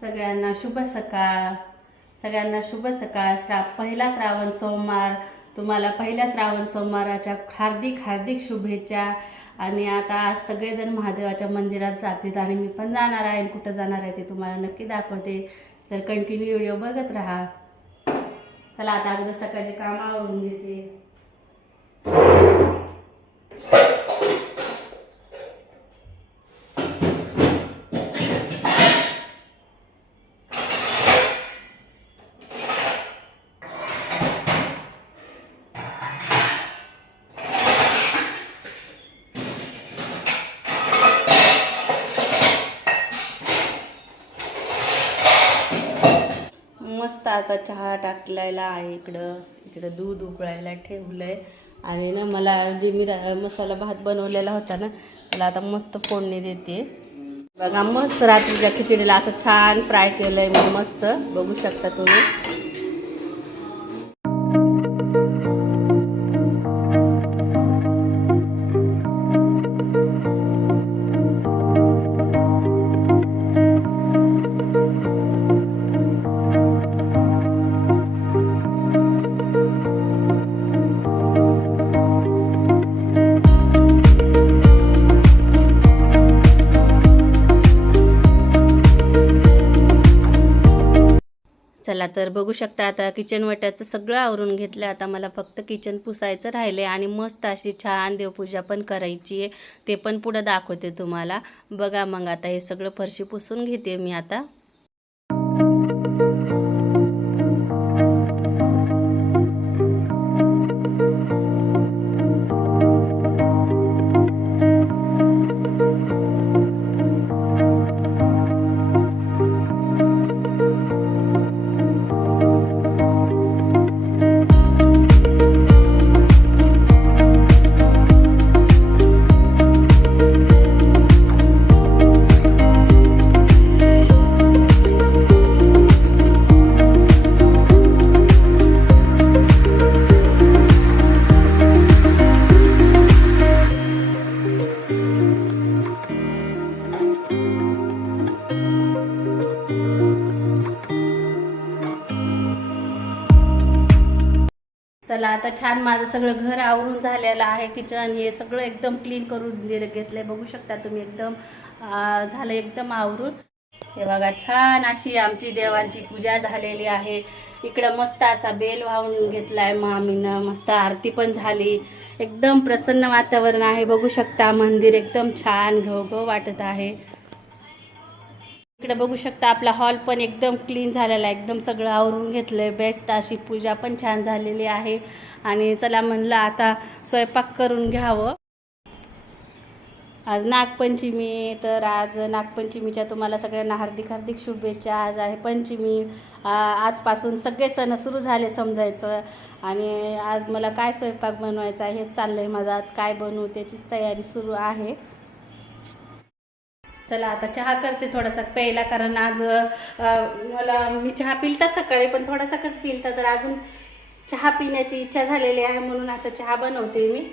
सगळ्यांना शुभ सकाळ. सगळ्यांना शुभ सकाळ. पहिला श्रावण सोमवार. तुम्हाला पहिल्या श्रावण सोमवाराच्या हार्दिक हार्दिक शुभेच्छा. आणि आता आज सगळेजण महादेवाच्या मंदिरात जातील आणि मी पण जाणार आहे. कुठं जाणार आहे ते तुम्हाला नक्की दाखवते, तर कंटिन्यू व्हिडिओ बघत राहा. चला आता अगोदर सकाळचे काम आवरून घेते. मस्त आता चहा टाकलेला आहे. इकडं दूध उकळायला ठेवलंय. आणि ना मला जे मी मसाला भात बनवलेला होता ना, त्याला आता मस्त फोडणी देते. बघा मस्त रात्रीच्या खिचडीला असं छान फ्राय केलंय मी, मस्त बघू शकता तुम्ही. चला तर बघू शकता आता किचन वट्याचं सगळं आवरून घेतलं. आता मला फक्त किचन पुसायचं राहिले आणि मस्त अशी छान देवपूजा पण करायची आहे. ते पण पुढं दाखवते तुम्हाला. बघा मग आता हे सगळं फरशी पुसून घेते मी आता. चला आता छान माझं सगळं घर आवरून झालेलं आहे. किचन हे सगळं एकदम क्लीन करून घेतलंय. बघू शकता तुम्ही एकदम झालं एकदम आवरून. हे बघा छान अशी आमची देवांची पूजा झालेली आहे. इकडं मस्त असा बेल वाहून घेतलाय मामीनं. मस्त आरती पण झाली. एकदम प्रसन्न वातावरण आहे. बघू शकता मंदिर एकदम छान घवघव वाटत आहे. इकडे बघू शकता आपला हॉल पण एकदम क्लीन झालेला आहे. एकदम सगळं आवरून घेतलंय. बेस्ट अशी पूजा पण छान झालेली आहे. आणि चला म्हणलं आता स्वयंपाक करून घ्यावं. आज नागपंचमी, तर आज नागपंचमीच्या तुम्हाला सगळ्यांना हार्दिक हार्दिक शुभेच्छा. आज आहे पंचमी. आजपासून सगळे सण सुरू झाले समजायचं. आणि आज मला काय स्वयंपाक बनवायचा आहे हेच चाललंय माझं. आज काय बनवू त्याचीच तयारी सुरू आहे. चला आता चहा करते थोडासा प्यायला, कारण आज मी चहा पिलता सकाळी, पण थोडासा कसं पिलता तर अजून चहा पिण्याची इच्छा झालेली आहे, म्हणून आता चहा बनवते मी.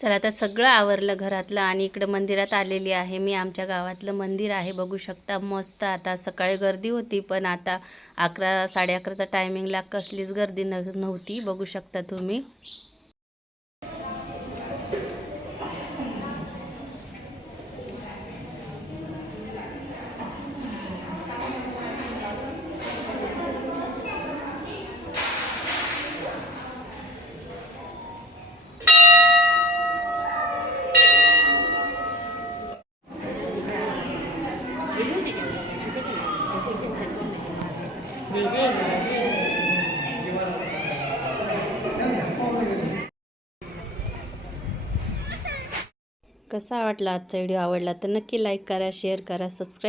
चला आता सगळं आवरलं घरातलं आणि इकडं मंदिरात आलेली आहे मी. आमच्या गावातलं मंदिर आहे, बघू शकता मस्त. आता सकाळी गर्दी होती, पण आता 11 11:30चा टायमिंगला कसलीच गर्दी नव्हती, बघू शकता तुम्ही. कसा वाटला आजचा व्हिडिओ? आवडला तर नक्की लाईक करा, शेअर करा, सबस्क्राईब